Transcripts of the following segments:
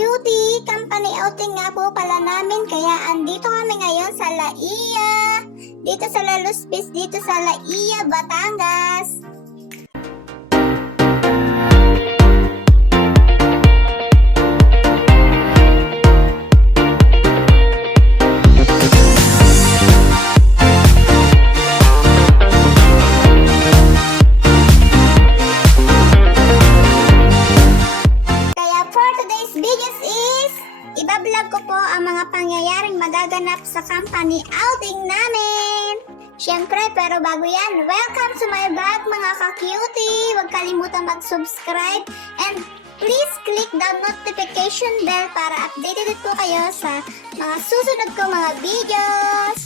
cutie, company outing nga po pala namin kaya andito kami ngayon sa Laia. Dito sa La Luspis, dito sa Laia, Batangas. Ibablog ko po ang mga pangyayaring magaganap sa company outing namin. Siyempre, pero bago yan, welcome to my vlog mga ka-cutie. Huwag kalimutan mag-subscribe and please click the notification bell para updated po kayo sa mga susunod ko mga videos.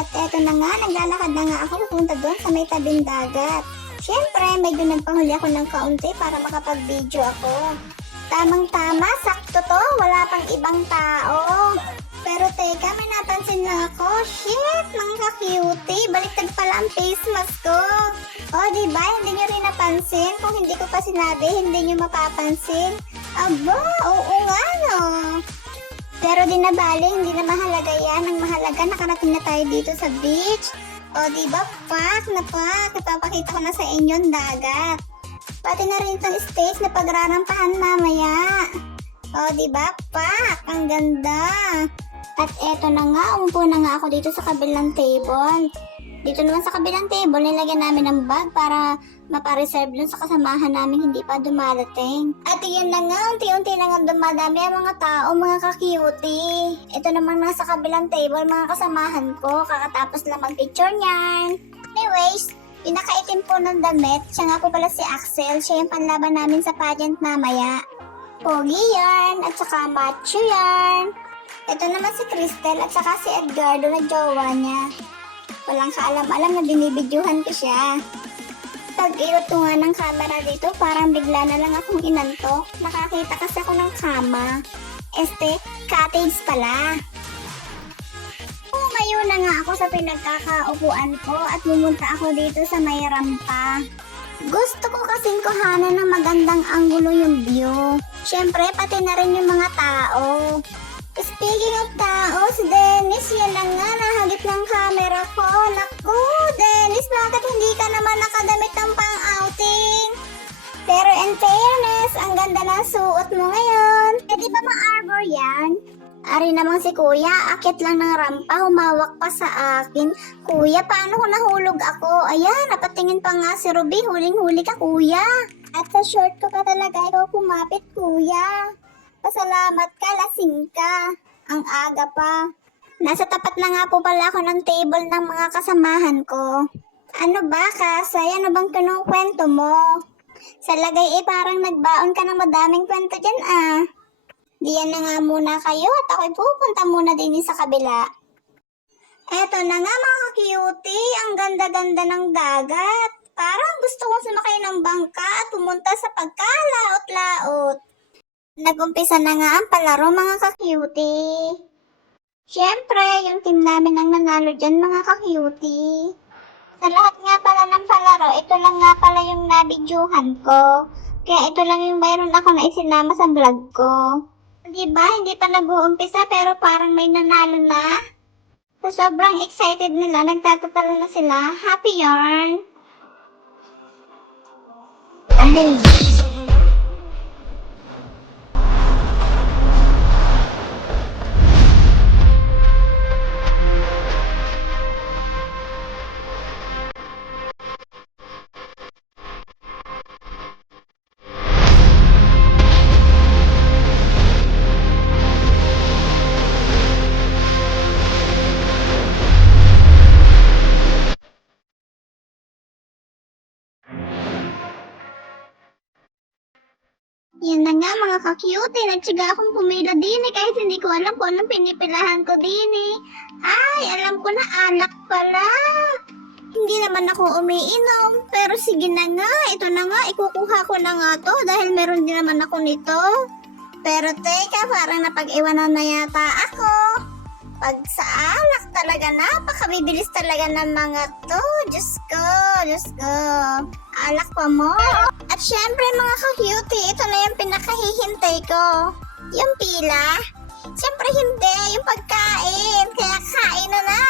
At eto na nga, naglalakad na nga ako pupunta doon sa may tabing dagat. Siyempre, medyo nagpahuli ako ng kaunti para makapag-video ako. Tamang-tama, sakto to, wala pang ibang tao. Pero teka, may napansin lang ako. Shit, mga ka-cutie, baliktad pala ang face mask ko. O, diba, hindi nyo rin napansin? Kung hindi ko pa sinabi, hindi nyo mapapansin. Aba, oo nga no. Pero di na bali, hindi na mahalaga yan. Ang mahalaga, nakarating na tayo dito sa beach. O, diba, pak na pak, ipapakita ko na sa inyo ang dagat. Pati na rin itong stage na pagrarampahan mamaya. O, diba, pak, ang ganda. At eto na nga, umupo na nga ako dito sa kabilang table. Dito naman sa kabilang table, nilagyan namin ng bag para mapareserve dun sa kasamahan namin hindi pa dumadating. At yun na nga, unti-unti na nga dumadami ang mga tao, mga ka-cutie. Ito naman nasa kabilang table, mga kasamahan ko, kakatapos lang mag-picture niyan. Anyways, yung nakaitim po ng damit, siya nga po pala si Axel, siya yung panlaban namin sa pageant mamaya. Pogi yarn, at saka macho yarn. Ito naman si Crystal at saka si Edgardo na jowa niya. Walang kaalam-alam na binibidyuhan ko siya. Pag-iot ko nga ng camera dito, parang bigla na lang akong inantok. Nakakita kasi ako ng kama. Cottage pala. Tumayo na nga ako sa pinagkakaupuan ko at pumunta ako dito sa may rampa. Gusto ko kasing kuhanan ng magandang anggulo yung view. Siyempre, pati na rin yung mga tao. Speaking of tao, si Dennis, yan lang nga, nahagip ng camera ko. Naku, Dennis, bakit hindi ka naman nakadamit ng pang-outing? Pero in fairness, ang ganda ng suot mo ngayon. Eh di ba ma-arbor yan? Ari naman si kuya, akit lang ng rampa, humawak pa sa akin. Kuya, paano kung nahulog ako? Ayan, napatingin pa nga si Ruby, huling-huli ka kuya. At sa short ko pa talaga ikaw kumapit kuya. Pasalamat ka, lasing ka. Ang aga pa. Nasa tapat na nga po pala ako ng table ng mga kasamahan ko. Ano ba, Kasay? Ano bang kinukwento mo? Sa lagay parang nagbaon ka ng madaming kwento dyan Diyan na nga muna kayo at ako'y pupunta muna din sa kabila. Eto na nga mga cutie, ang ganda-ganda ng dagat. Parang gusto kong sumakay ng bangka at pumunta sa pagkalaot-laot. Nag-umpisa na nga ang palaro mga ka-cutie. Siyempre, yung team namin ang nanalo dyan mga ka-cutie. Sa lahat nga pala ng palaro, ito lang nga pala yung nabidyuhan ko. Kaya ito lang yung mayroon ako na isinama sa vlog ko. Diba, hindi pa nag-uumpisa pero parang may nanalo na. So, sobrang excited nila, nagtatatalo na sila. Happy yarn! Ay! Yan na nga mga ka-cutie, nagtsaga akong pumila din kahit hindi ko alam kung anong pinipilahan ko din Ay, alam ko na alak pala. Hindi naman ako umiinom, pero sige na nga, ito na nga, ikukuha ko na nga to dahil meron din naman ako nito. Pero teka, parang napag-iwanan na yata ako. Pag sa alak talaga, napakabibilis talaga ng mga to. Diyos ko, Diyos ko. Alak pa mo. At syempre mga ka-cutie, ito na yung pinakahihintay ko. Yung pila. Syempre hindi, yung pagkain. Kaya kain na na.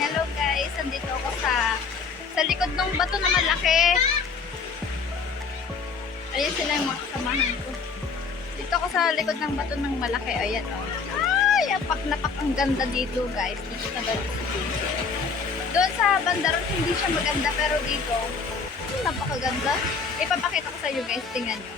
Hello guys, andito ako sa likod ng bato na malaki. Ayan sila yung mga kasamahan ko. Dito ako sa likod ng bato ng malaki. Ayan o. Ay, apak na pak ang ganda dito guys. Dito sa ganda. Doon sa bandaron hindi siya maganda pero dito napakaganda. Ipapakita ko sa iyo guys, tingnan nyo.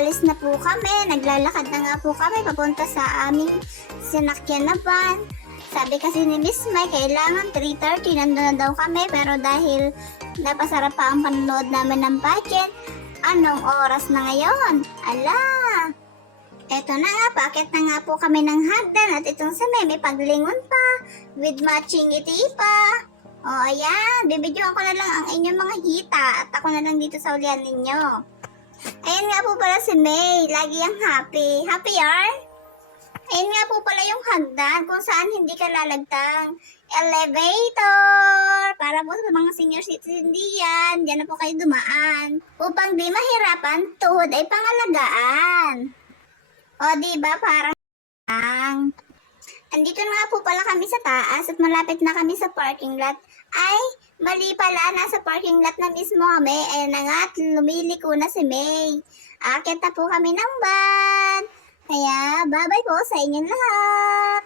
aalis na po kami. Naglalakad na nga po kami papunta sa aming sinakyan na van. Sabi kasi ni Miss May, kailangan 3:30 nandun na daw kami. Pero dahil napasarap pa ang panonood namin ng pageant, anong oras na ngayon? Ala! Eto na nga, paakit na nga po kami ng hagdan at itong sa may paglingon pa with matching ngiti pa. O ayan, bibidyoan ko na lang ang inyong mga hita at ako na lang dito sa ulian ninyo. Ayan nga po pala si May, lagi ang happy. Happy yarn? Ayan nga po pala yung hagdan kung saan hindi ka lalagtang. Elevator! Para po sa mga senior citizen diyan, diyan na po kayo dumaan. Upang di mahirapan, tuhod ay pangalagaan. O, diba? Parang andito na nga po pala kami sa taas at malapit na kami sa parking lot. Ay, mali pala. Nasa parking lot na mismo kami. Ayan na nga, lumiliko na si May. Akit na po kami ng van. Kaya, bye-bye po sa inyong lahat.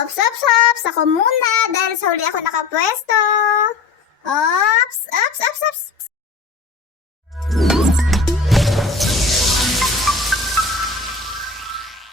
Ops, ops, ops. Ako muna dahil sa huli ako nakapwesto. Ops, ops, ops, ops.